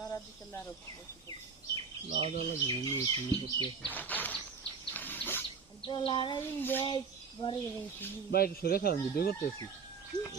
Lara lagi ini sini berpiasa. Ada Lara yang baik, baru yang sini. Baik, sudah kan video kita sih.